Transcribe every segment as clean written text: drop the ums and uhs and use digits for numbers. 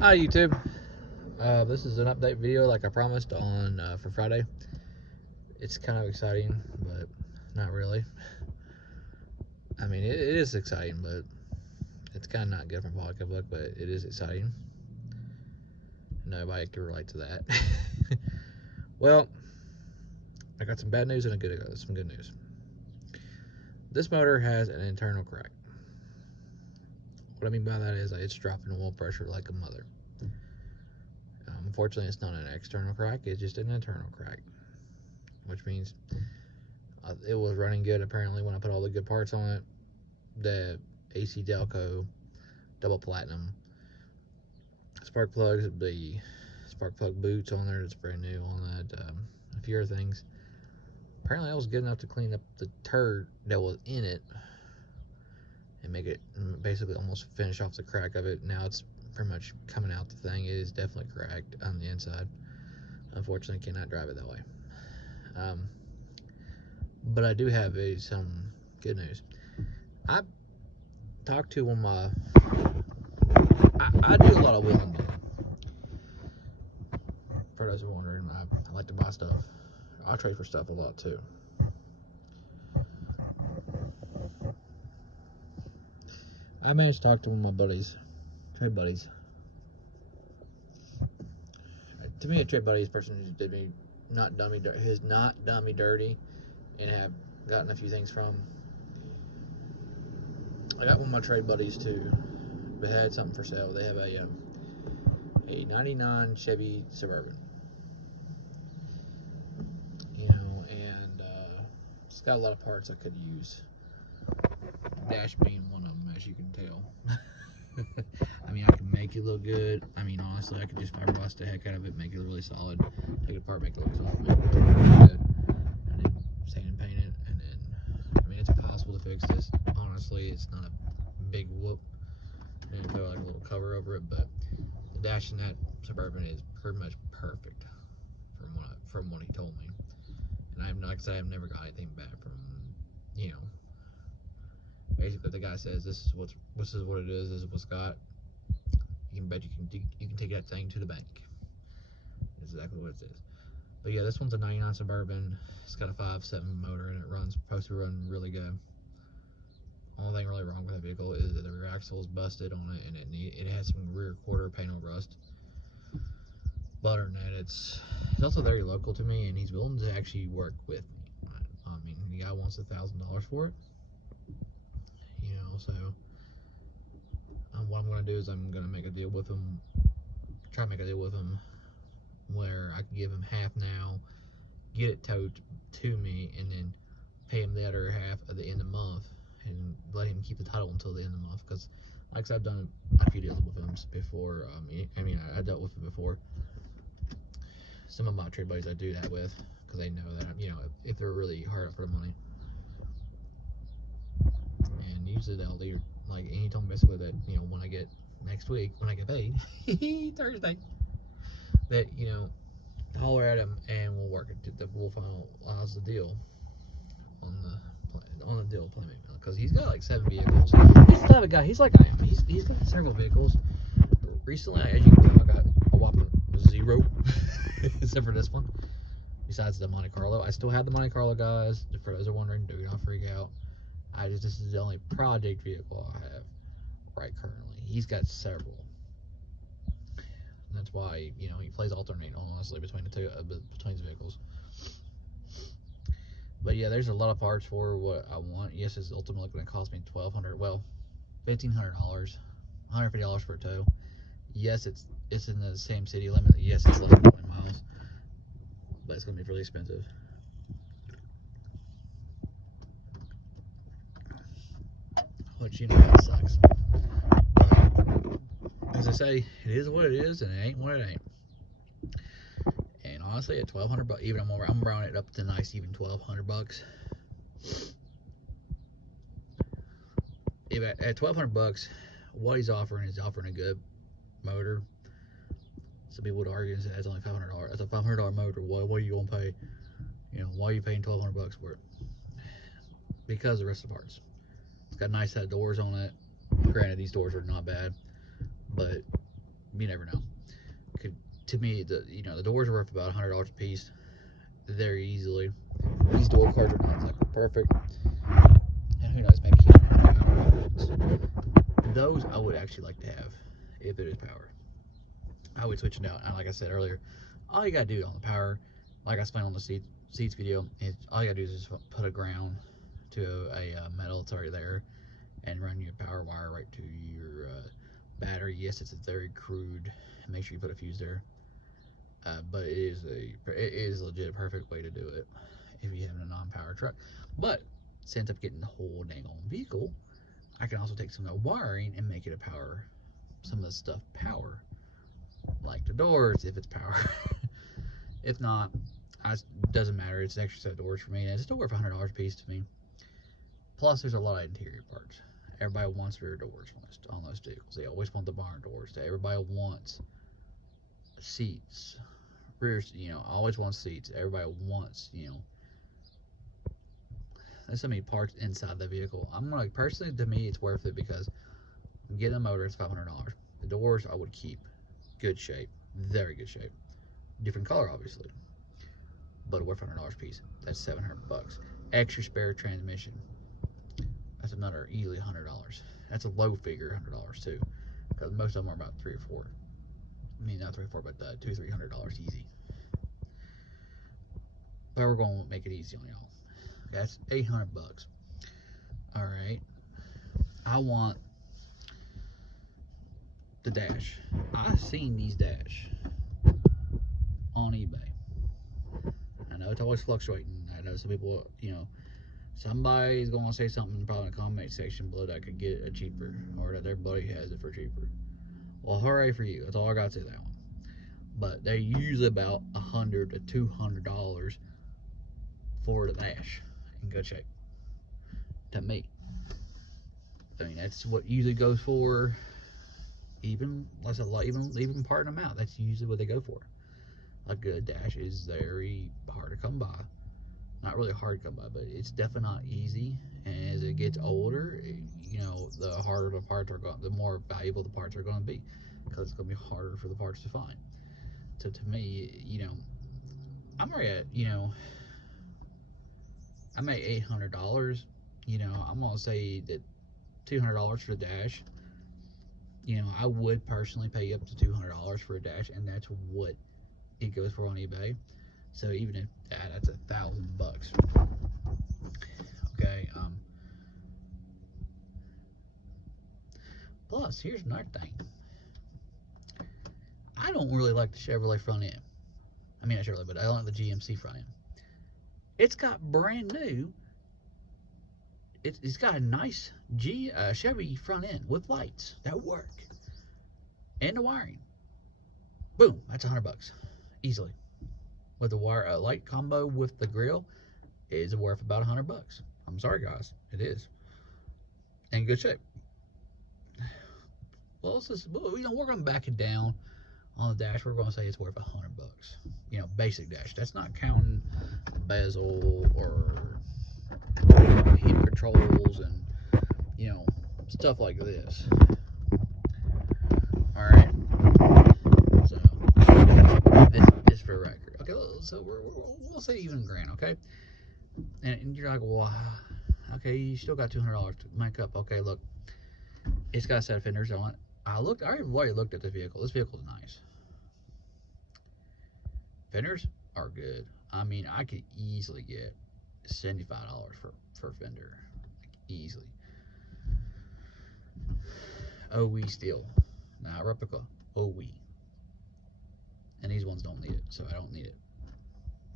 Hi YouTube. This is an update video like I promised on for Friday. It's kind of exciting, but not really. I mean, it is exciting, but it's kind of not good from pocketbook, but it is exciting. Nobody can relate to that. Well, I got some bad news and some good news. This motor has an internal crack. What I mean by that is it's dropping oil pressure like a mother. Unfortunately, it's not an external crack, it's just an internal crack, which means it was running good apparently when I put all the good parts on it. The AC Delco double platinum spark plugs, the spark plug boots on there, that's brand new on that, a few other things. Apparently, I was good enough to clean up the turd that was in it and make it basically almost finish off the crack of it. Now it's pretty much coming out the thing. It is definitely cracked on the inside. Unfortunately, cannot drive it that way. But I do have some good news. I talked to one of my. I do a lot of wheeling. For those who are wondering, I like to buy stuff. I trade for stuff a lot too. I managed to talk to one of my buddies, trade buddies. To me, a trade buddy is a person who's did me not done me dirty, and have gotten a few things from. I got one of my trade buddies too. They had something for sale. They have a '99 Chevy Suburban. And it's got a lot of parts I could use. Dash being one of them, as you can tell. I mean, I can make it look good. I mean, honestly, I could just fiberglass the heck out of it, make it really solid, take it apart, make it look solid, make it really good, and then sand and paint it. And then, I mean, it's possible to fix this. Honestly, it's not a big whoop. And throw like a little cover over it, but the dash in that Suburban is pretty much perfect from what he told me. And I'm not, like I said, I've never got anything bad from, you know. Basically, the guy says this is what it is. This is what's got. You can bet you can take that thing to the bank. That's exactly what it is. But yeah, this one's a '99 Suburban. It's got a 5.7 motor and it runs supposed to run really good. Only thing really wrong with that vehicle is that the rear axle is busted on it, and it has some rear quarter panel rust. But other than that, it's also very local to me, and he's willing to actually work with me. I mean, the guy wants $1,000 for it. So what I'm going to do is I'm going to make a deal with him, try to make a deal with him where I can give him half now, get it towed to me, and then pay him the other half at the end of the month, and let him keep the title until the end of the month. Because, like I said, I've done a few deals with him before. I mean, I dealt with it before. Some of my trade buddies I do that with, because they know that if they're really hard up for the money. And usually they'll do, like, and he told me basically that when I get next week, when I get paid Thursday, that holler at him and we'll work it. We'll finalize the deal on the deal plan, because he's got like 7 vehicles. He's the type of guy. He's like I am. He's got several vehicles. Recently, as you can tell, I got a whopping 0, except for this one. Besides the Monte Carlo, I still have the Monte Carlo, guys. For those who are wondering, do not freak out. This is the only project vehicle I have right currently. He's got several. And that's why he plays alternate, honestly, between between his vehicles. But yeah, there's a lot of parts for what I want. Yes, it's ultimately going to cost me $1,200. Well, $1,500, $150 for a tow. Yes, it's in the same city limit. Yes, it's less than 20 miles, but it's going to be really expensive. Which that sucks. But, as I say, it is what it is, and it ain't what it ain't. And honestly, at $1,200, even I'm rounding it up to nice, even $1,200. If at $1,200, what he's offering is offering a good motor. Some people would argue and say that's only $500. That's a $500 motor. What are you gonna pay? Why are you paying $1,200 for it? Because the rest of the parts. It's got nice set of doors on it. Granted, these doors are not bad, but you never know. To me, the doors are worth about $100 a piece, very easily. These door cards are not exactly perfect, and who knows, maybe those I would actually like to have if it is power. I would switch it out, and like I said earlier, all you gotta do on the power, like I explained on the seats video, is all you gotta do is just put a ground to a metal that's already there, and run your power wire right to your battery. Yes, it's a very crude. Make sure you put a fuse there, but it is legit a perfect way to do it if you have a non-power truck. But since I'm getting the whole dang on vehicle, I can also take some of the wiring and make it a power. Some of the stuff power, like the doors, if it's power. If not, it doesn't matter. It's an extra set of doors for me, and it's still worth $100 a piece to me. Plus, there's a lot of interior parts. Everybody wants rear doors on those vehicles. They always want the barn doors. Everybody wants seats. Rears, always wants seats. Everybody wants, there's so many parts inside the vehicle. I'm like, personally, to me, it's worth it because I'm getting a motor, it's $500. The doors I would keep. Good shape. Very good shape. Different color, obviously. But worth $100 a piece. That's $700. Extra spare transmission. That's another easily $100. That's a low figure $100 too, because most of them are about $3 or $4. I mean, not $3 or $4, but $200-300 easy. But we're going to make it easy on y'all. That's $800. All right. I want the dash. I've seen these dash on eBay. I know it's always fluctuating. I know some people, somebody's going to say something probably in the comment section below that I could get it cheaper, or that everybody has it for cheaper. Well, hooray for you. That's all I got to say that one. But they're usually about $100 to $200 for the dash in good shape. To me, I mean, that's what usually goes for. Even part of them out. That's usually what they go for. A good dash is very hard to come by. Not really hard to come by, but it's definitely not easy. And as it gets older, the harder the parts are going, the more valuable the parts are going to be, because it's going to be harder for the parts to find. So to me, I'm already at, I'm at $800. I'm gonna say that $200 for the dash. I would personally pay up to $200 for a dash, and that's what it goes for on eBay. So even if that's $1,000. Okay. Plus, here's another thing. I don't really like the Chevrolet front end. I mean, not Chevrolet, but I like the GMC front end. It's got brand new. It's got a nice Chevy front end with lights that work, and the wiring. Boom, that's $100 easily. With the light combo with the grill is worth about $100. I'm sorry, guys, it is in good shape. Well, we're gonna back it down on the dash. We're gonna say it's worth $100. Basic dash. That's not counting bezel or heat controls and stuff like this. All right. So this for a record. Okay. So we'll say even $1,000. Okay. And you're like, well, okay, you still got $200 to make up. Okay, look, it's got a set of fenders on it. I already looked at the vehicle. This vehicle's nice. Fenders are good. I mean, I could easily get $75 for a fender, like, easily. OE steel, not replica. OE. And these ones don't need it, so I don't need it.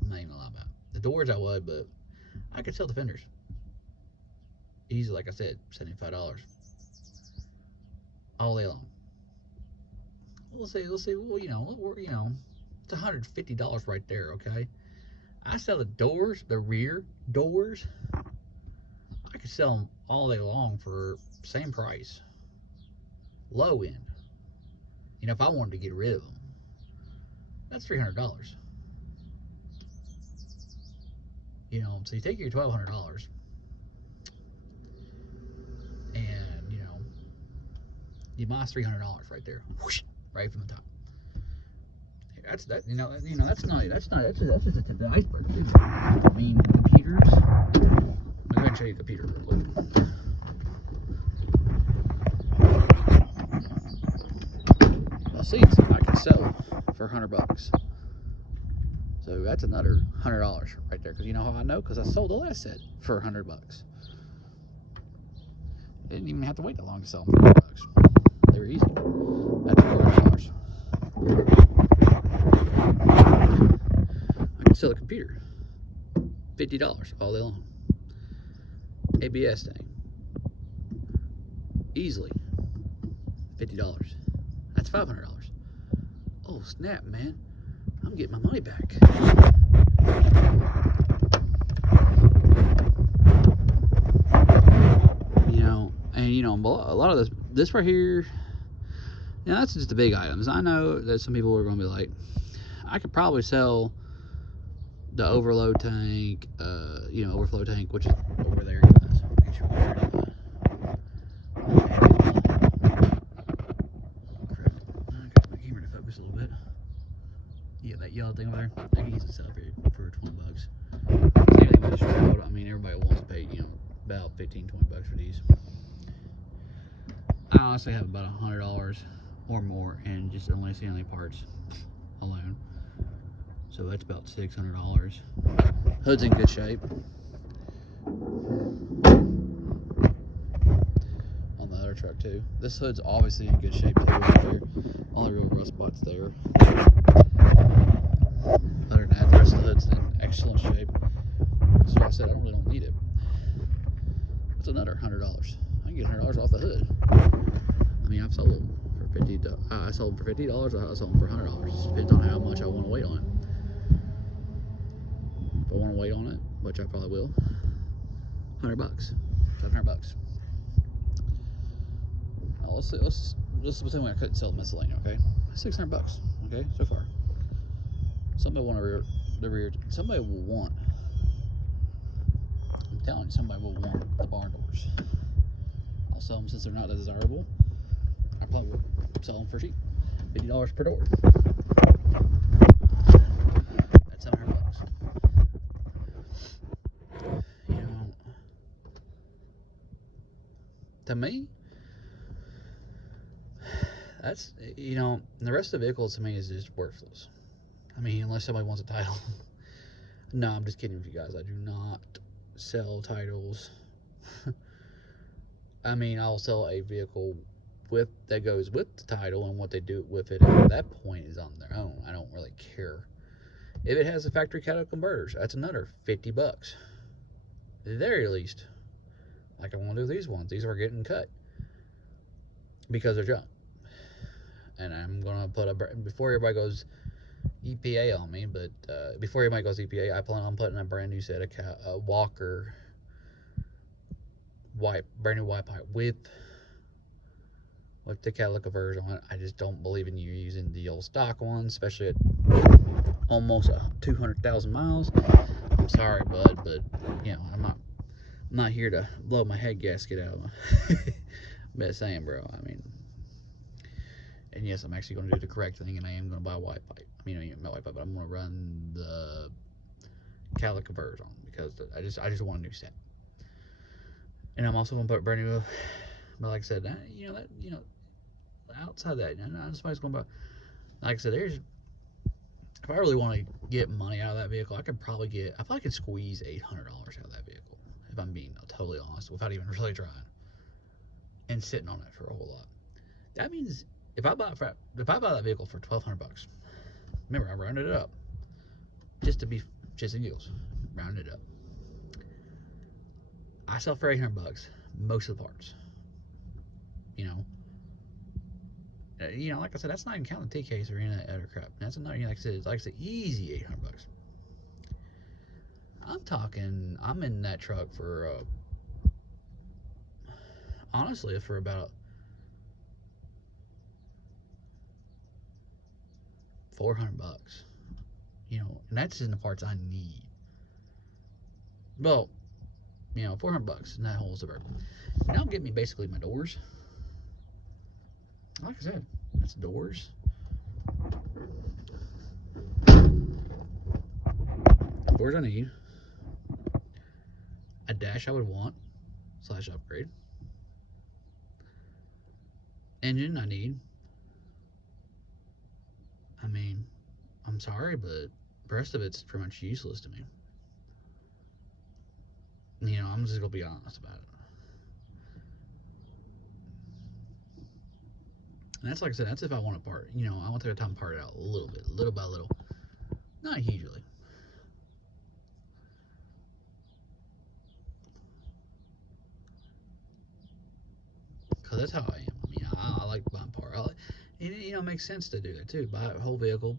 I'm not even gonna lie about it. The doors I would, but I could sell the fenders easily. Like I said, $75 all day long. We'll see. Well, it's $150 right there. Okay, I sell the doors, the rear doors. I could sell them all day long for same price, low end. If I wanted to get rid of them, that's $300. So you take your $1,200, and you minus $300 right there. Whoosh, right from the top. That's that. That's just the tip of the iceberg. I mean, computers. I'm going to show you the computer real quick. Seats I can sell for $100. So that's another $100 right there. Because you know how I know? Because I sold the last set for $100. Didn't even have to wait that long to sell them for $100. They were easy. That's $400. I can sell a computer $50 all day long. ABS thing easily $50. That's $500. Oh snap, man! I'm getting my money back. A lot of this right here, that's just the big items. I know that some people are going to be like, I could probably sell the overload tank, overflow tank, which is over there, guys. Make sure we're got my camera to focus a little bit. Yeah, that yellow thing over there, I can easily sell for $20. Same thing with the shroud. I mean, everybody wants to pay, about $15, $20 for these. I honestly have about $100 or more in just only assembly parts alone. So that's about $600. Hood's in good shape. On the other truck too. This hood's obviously in good shape too right there. Only real rough spots there. Other than that, the rest of the hood's in excellent shape. That's why I said I really don't need it. It's another $100. I can get $100 off the hood. I mean, I've sold them for $50. I sold them for $50. I sold them for $100. It depends on how much I want to wait on it. If I want to wait on it, which I probably will, $100, $700. Now let's pretend I couldn't sell miscellaneous. Okay, $600. Okay, so far. Somebody want the rear. Somebody will want. I'm telling you, somebody will want the barn doors. I'll sell them since they're not desirable. I probably will sell them for cheap, $50 per door. That's $700. To me, that's the rest of the vehicle to me is just worthless. I mean, unless somebody wants a title. No, I'm just kidding with you guys. I do not sell titles. I mean, I'll sell a vehicle that goes with the title, and what they do with it at that point is on their own. I don't really care. If it has a factory catalytic converters, that's another $50. At the very least, like I want to do these ones. These are getting cut because they're junk. And I'm gonna put before everybody goes EPA on me, but before everybody goes EPA, I plan on putting a brand new set of Walker brand new white pipe with the catalytic converters on it. I just don't believe in you using the old stock ones, especially at almost 200,000 miles. I'm sorry, bud, but I'm not here to blow my head gasket out. I'm just saying, bro. I mean, and yes, I'm actually going to do the correct thing, and I am going to buy a white pipe. I mean, not white pipe, but I'm going to run the catalytic converters on because I just want a new set. And I'm also going to put brand new. But like I said, outside of that, somebody's going to buy. Like I said, if I really want to get money out of that vehicle, I probably could squeeze $800 out of that vehicle, if I'm being totally honest, without even really trying, and sitting on it for a whole lot. That means if I buy that vehicle for $1,200, remember I rounded it up, just to be shits and giggles, rounded it up. I sell for $800 most of the parts. Like I said, that's not even counting the T-case or any of that other crap. That's another, like I said, easy $800. I'm in that truck for, honestly, for about $400. And that's in the parts I need. Well, $400, and that whole Suburban. Now get me basically my doors. Like I said, that's doors. Doors I need. A dash I would want / upgrade. Engine I need. I mean, I'm sorry, but the rest of it's pretty much useless to me. You know, I'm just gonna be honest about it. And that's like I said, that's if I want to part. You know, I want to take time to part it out a little bit, little by little, not hugely. Because that's how I am. I mean, I like buying part. And it, you know, it makes sense to do that too. Buy a whole vehicle,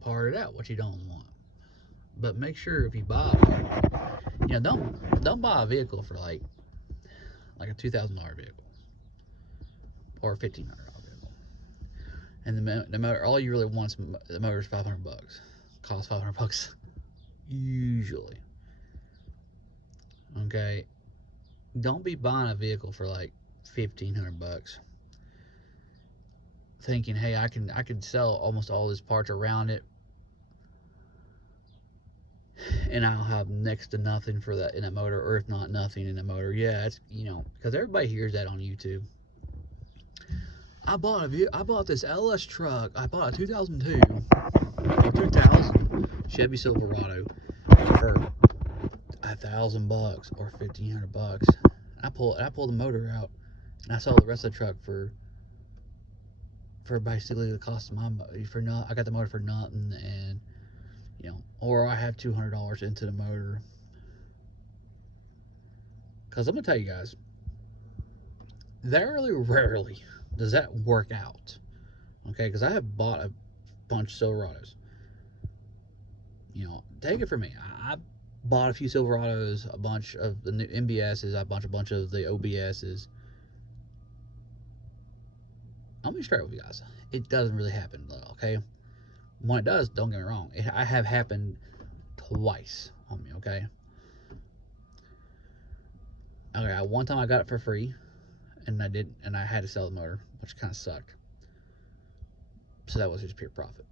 part it out what you don't want. But make sure if you buy, you know, don't buy a vehicle for like a $2,000 vehicle or a $1,500 vehicle. And the motor, all you really want is the motor is $500. Costs $500 usually. Okay, don't be buying a vehicle for like $1,500, thinking, hey, I can sell almost all these parts around it, and I'll have next to nothing for that in a motor, or if not nothing in a motor. Yeah, it's, you know, because everybody hears that on YouTube. I bought this LS truck. I bought a 2002 or 2000 Chevy Silverado for $1,000 or $1,500. I pulled the motor out, and I sold the rest of the truck for basically the cost of my motor. I got the motor for nothing, and you know, or I have $200 into the motor. Because I'm gonna tell you guys, very rarely does that work out. Okay, because I have bought a bunch of Silverados. You know, take it from me. I bought a few Silverados, a bunch of the new MBSs, a bunch of the OBSs. I'm gonna be straight with you guys. It doesn't really happen, okay? When it does, don't get me wrong. I have happened twice on me, okay? Okay, one time I got it for free, and I had to sell the motor, which kind of sucked. So that was just pure profit.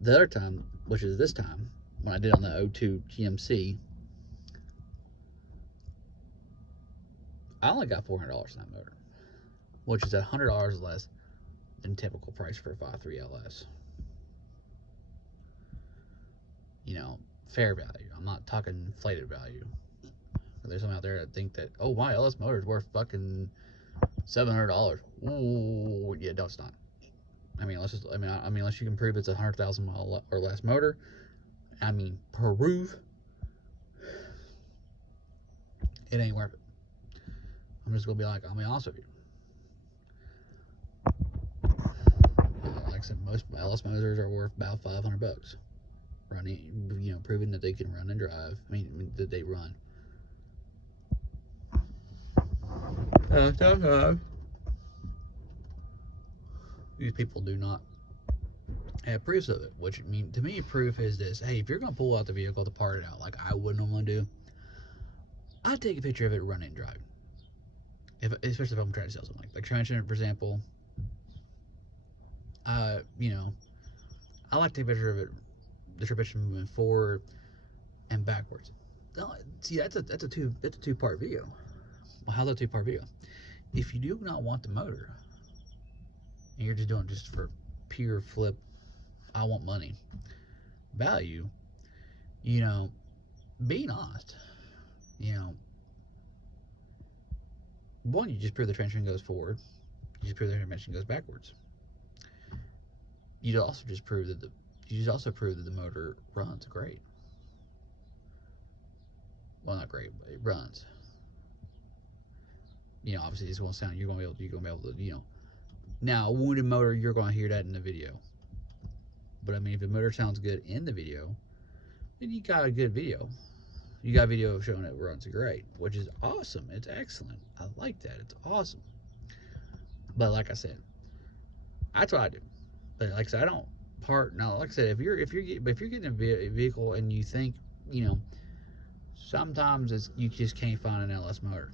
The other time, which is this time, when I did on the 02 GMC, I only got $400 in that motor, which is $100 less than typical price for a 5.3 LS. You know, fair value. I'm not talking inflated value. There's some out there that think that, oh, my LS motor is worth fucking $700. Ooh, yeah, no, it's not. I mean, unless you can prove it's a 100,000 mile or less motor. I mean, prove it ain't worth it. I'm just gonna be like, I'll be honest with you. Like I said, most LS motors are worth about $500. Running, you know, proving that they can run and drive. I mean, that they run. These people do not have proofs of it. Which, I mean, to me, proof is this: hey, if you're gonna pull out the vehicle to part it out, like I would normally do, I'd take a picture of it running and driving. Especially if I'm trying to sell something, like transmission, for example. You know, I like to take a picture of it, the transmission moving forward and backwards. See, that's a two-part video. Well, how's that two-part video? If you do not want the motor, and you're just doing it just for pure flip, I want money value, you know, being honest, you know, one, you just prove the transmission goes forward, you just prove the transmission goes backwards. You also prove that the motor runs great. Well, not great, but it runs. You know, obviously it's gonna sound, you're gonna be able to, you know. Now, a wounded motor, you're gonna hear that in the video. But I mean, if the motor sounds good in the video, then you got a good video. You got a video showing it runs great, which is awesome. It's excellent. I like that. It's awesome. But like I said, that's what I do. But like I said, I don't part. Now, like I said, if you're getting a vehicle and you think, you know, sometimes you just can't find an LS motor,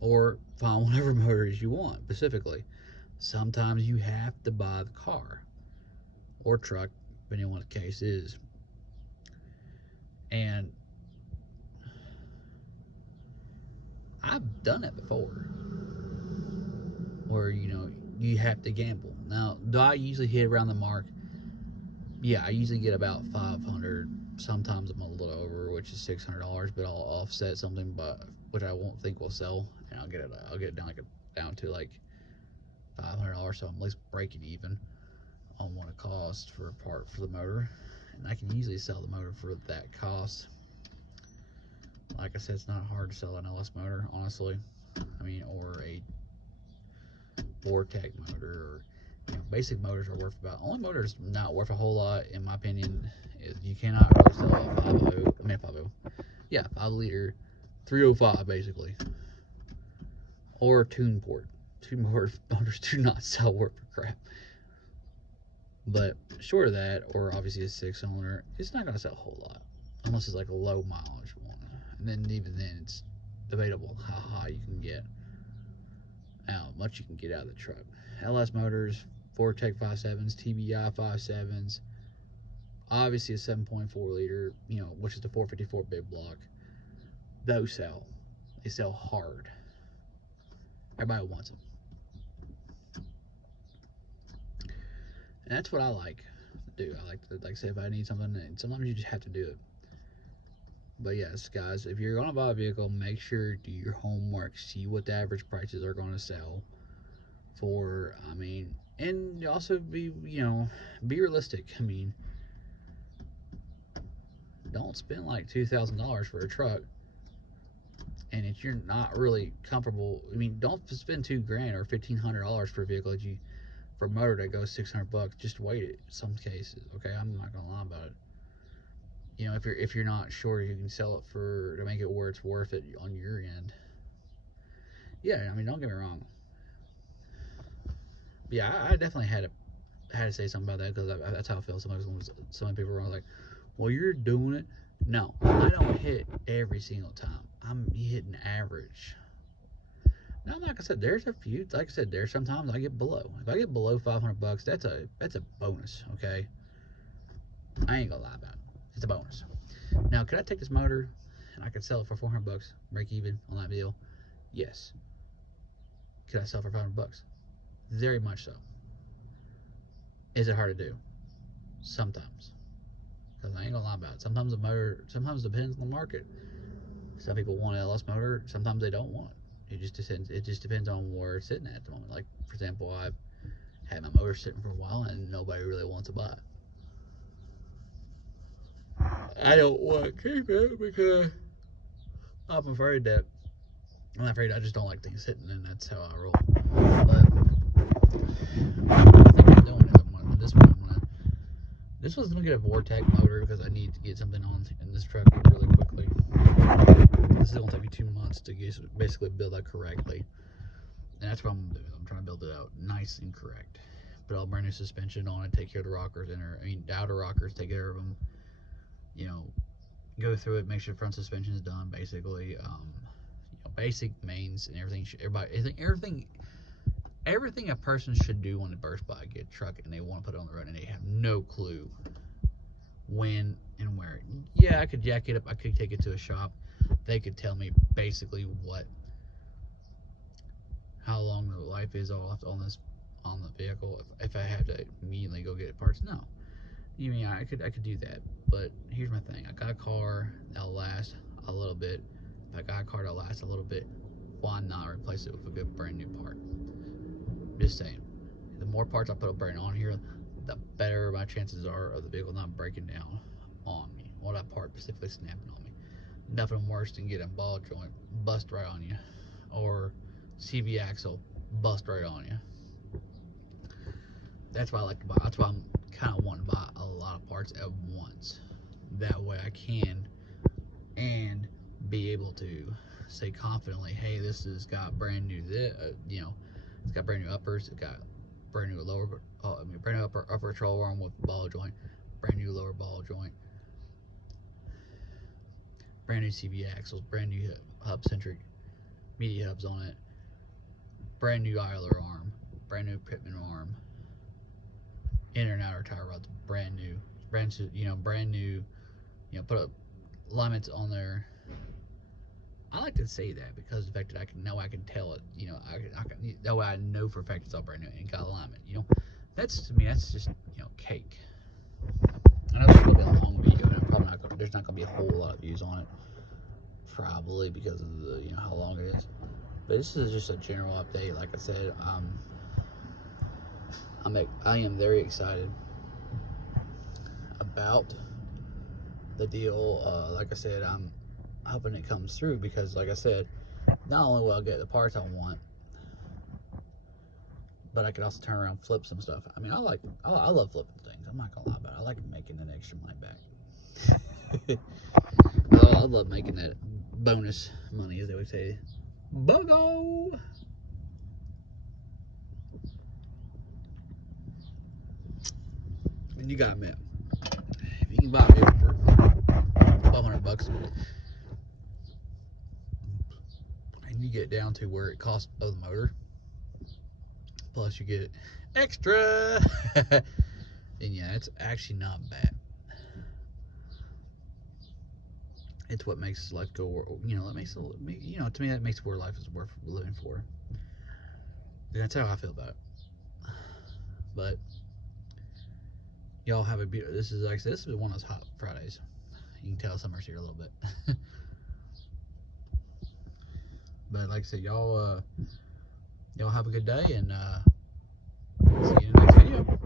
or find whatever motors you want specifically. Sometimes you have to buy the car or truck, depending on what the case is. And I've done it before, where you have to gamble. Now, do I usually hit around the mark? Yeah, I usually get about 500. Sometimes I'm a little over, which is $600, but I'll offset something, but which I won't think will sell, and I'll get it down to like $500, so I'm at least breaking even on what it costs for a part for the motor, and I can easily sell the motor for that cost. Like I said, it's not hard to sell an LS motor, honestly. I mean, or a Vortec motor, or basic motors are worth about. Only motor's not worth a whole lot, in my opinion, is you cannot really sell a 5.0. I mean 5.0. Yeah, 5 liter, 305 basically, or a tune port. Tune port motors do not sell worth for crap. But short of that, or obviously a 6 cylinder, it's not gonna sell a whole lot unless it's like a low mileage one. And then even then, it's debatable how high you can get, how much you can get out of the truck. LS motors, Vortec 5.7s, TBI 5.7s, obviously a 7.4 liter, which is the 454 big block. Those sell. They sell hard. Everybody wants them. And that's what I like to do. I like I say, if I need something, and sometimes you just have to do it. But yes, guys, if you're gonna buy a vehicle, make sure do your homework, see what the average prices are gonna sell for. I mean, and also be realistic. I mean, don't spend like $2,000 for a truck, and if you're not really comfortable, I mean, don't spend $2,000 or $1,500 for a vehicle that you for a motor that goes $600. Just wait it. In some cases, okay, I'm not gonna lie about it. If you're not sure, you can sell it for to make it where it's worth it on your end. Yeah, I mean, don't get me wrong. Yeah, I definitely had to say something about that, because that's how I feel. Some people were like, "Well, you're doing it." No, I don't hit every single time. I'm hitting average. Now, like I said, there's a few. Like I said, there's sometimes I get below. If I get below $500, that's a bonus. Okay, I ain't gonna lie about it. It's a bonus. Now, could I take this motor and I could sell it for $400, break even on that deal? Yes. Could I sell it for $500? Very much so. Is it hard to do? Sometimes. Because I ain't gonna lie about it. Sometimes the motor, sometimes it depends on the market. Some people want an LS motor, sometimes they don't want it. It just depends on where it's sitting at the moment. Like, for example, I've had my motor sitting for a while and nobody really wants to buy it. I don't want to keep it because I'm afraid that I'm not afraid. I just don't like things sitting, and that's how I roll. But I think I'm doing is this one's gonna get a Vortec motor because I need to get something on in this truck really quickly. This is gonna take me 2 months to basically build that correctly, and that's what I'm doing. I'm trying to build it out nice and correct. Put all brand new suspension on it, take care of the rockers the outer rockers, take care of them. Go through it, make sure front suspension is done, basically. Basic mains and everything. Everything a person should do when they first buy a truck and they want to put it on the road and they have no clue when and where. Yeah, I could jack it up. I could take it to a shop. They could tell me basically how long the life is on the vehicle. If I have to immediately go get parts, no. I could do that. But here's my thing. I got a car that'll last a little bit. If I got a car that'll last a little bit, why not replace it with a good brand new part? Just saying. The more parts I put a brand on here, the better my chances are of the vehicle not breaking down on me. Well, that part specifically snapping on me. Nothing worse than getting a ball joint bust right on you, or CV axle bust right on you. That's why I like to buy. That's why I'm kind of wanting to buy a lot of parts at once. That way I can and be able to say confidently, hey, this has got brand new. It's got brand new uppers. It's got brand new brand new upper control arm with ball joint, brand new lower ball joint, brand new CV axles, brand new hub centric media hubs on it, brand new idler arm, brand new Pittman arm, inner and outer tire rods, brand new, brand new. Put a alignments on there. I like to say that because the fact that I can tell it. You know, I can that way I know for a fact it's all brand new and got alignment. You know, that's to me that's just cake. I know it's gonna be a long video, and there's not gonna be a whole lot of views on it, probably because of the how long it is. But this is just a general update. Like I said, I am very excited about the deal. Like I said, I'm hoping it comes through because, like I said, not only will I get the parts I want, but I can also turn around and flip some stuff. I mean, I love flipping things. I'm not gonna lie about it. I like making that extra money back. I love making that bonus money, as they would say. BOGO! And you gotta admit, if you can buy a vehicle for $1,200 and you get down to where it costs of the motor, plus you get extra, then yeah, it's actually not bad. It's what makes life go, it makes it, to me that makes it where life is worth living for. And that's how I feel about it. But y'all have a beautiful, this is, like I said, this is one of those hot Fridays. You can tell summer's here a little bit. But like I said, y'all have a good day, and see you in the next video.